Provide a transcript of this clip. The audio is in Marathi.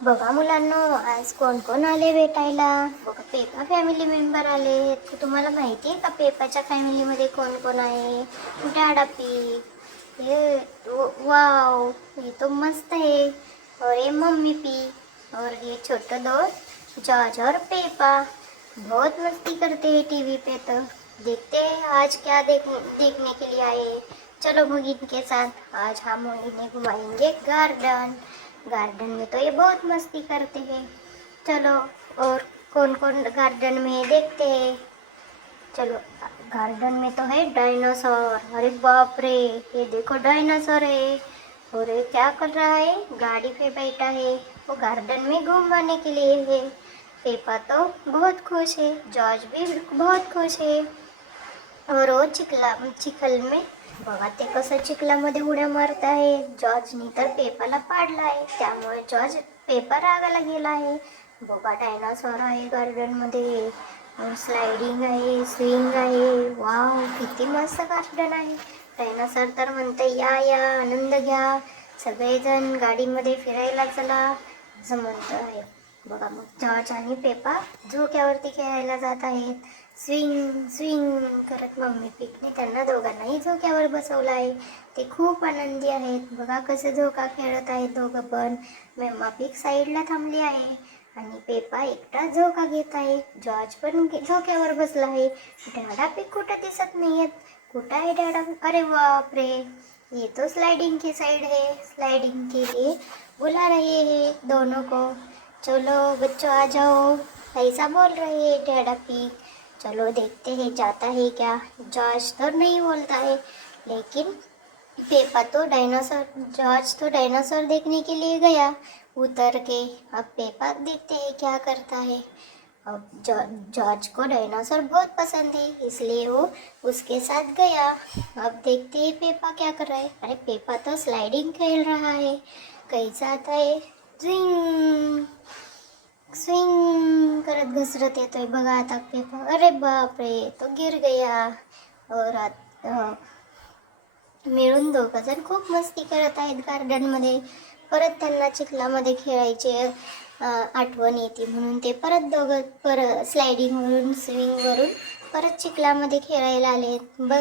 बघा मुलांनो, आज कोण कोण आले भेटायला. बघा, पेपा फॅमिली मेंबर आले. तुम्हाला माहिती आहे का पेपाच्या फॅमिलीमध्ये कोण कोण आहे? डाडापी, ये वाव, ये तो मस्त है. और ये मम्मी पी, और ये छोटा दोस्त जॉर्ज और पेपा बहुत मस्ती करते हैं टीवी पे। तो देखते हैं आज क्या देखने के लिए आए। चलो भगिन के साथ आज हम इन्हें घुमाएंगे गार्डन। गार्डन में तो ये बहुत मस्ती करते हैं। चलो, और कौन कौन गार्डन में है देखते हैं। चलो, गार्डन में तो है डायनासोर। अरे बाप रे, ये देखो डायनासोर है। और ये क्या कर रहा है? गाड़ी पे बैठा है। वो गार्डन में घूमने के लिए है। पेपा तो बहुत खुश है, जॉर्ज भी बहुत खुश है। और वो चिखल में बघा ते कसं चिखलामध्ये उड्या मारत आहे. जॉर्जनी तर पेपाला पाडला आहे, त्यामुळे जॉर्ज पेपा रागाला गेला आहे. बघा, डायनासॉर आहे गार्डन मध्ये, स्लायडिंग आहे, स्विंग आहे. वाव, किती मस्त गार्डन आहे. डायनासॉर तर म्हणते या या, आनंद घ्या, सगळेजण गाडीमध्ये फिरायला चला असं म्हणत आहे. बघा, मग जॉर्ज आणि पेपा झोक्यावरती खेळायला जात आहेत. स्विंग स्विंग करत मम्मी पिकने त्यांना दोघांनाही झोक्यावर बसवलं आहे. ते खूप आनंदी आहेत. बघा कसं झोका खेळत आहेत दोघं पण. मम्मा पिक साईडला थांबली आहे आणि पेपा एकटा झोका घेत आहे. जॉर्ज पण झोक्यावर बसला आहे. डॅडा पिक कुठं दिसत नाहीयेत. कुठं आहे डॅडा? अरे बाप रे, ये तो स्लाइडिंग की साइड है, स्लाइडिंग के लिए बुला रहे हैं दोनों को। चलो बच्चों आ जाओ, ऐसा बोल रहे हैं डैडा पिग। चलो देखते हैं जाता है क्या। जॉर्ज तो नहीं बोलता है, लेकिन पेपा तो डायनासोर जॉर्ज तो डायनासोर देखने के लिए गया उतर के। अब पेपा देखते हैं क्या करता है। अब जॉर्ज को डायनासोर बहुत पसंद है, इसलिए वो उसके साथ गया। अब देखते हैं पेपा क्या कर रहा है। अरे पेपा तो स्लाइडिंग खेल रहा है। कैसा आता है? स्विंग स्विंग करत घसरत येतोय. बघा आता पेपा. अरे बाप रे, तो गिर गया. और मिळून दोघं जण खूप मस्ती करत आहेत गार्डनमध्ये. परत त्यांना चिखलामध्ये खेळायचे आठवण येते, म्हणून ते परत स्लायडिंगवरून स्विंगवरून परत चिखलामध्ये खेळायला आले. बघा.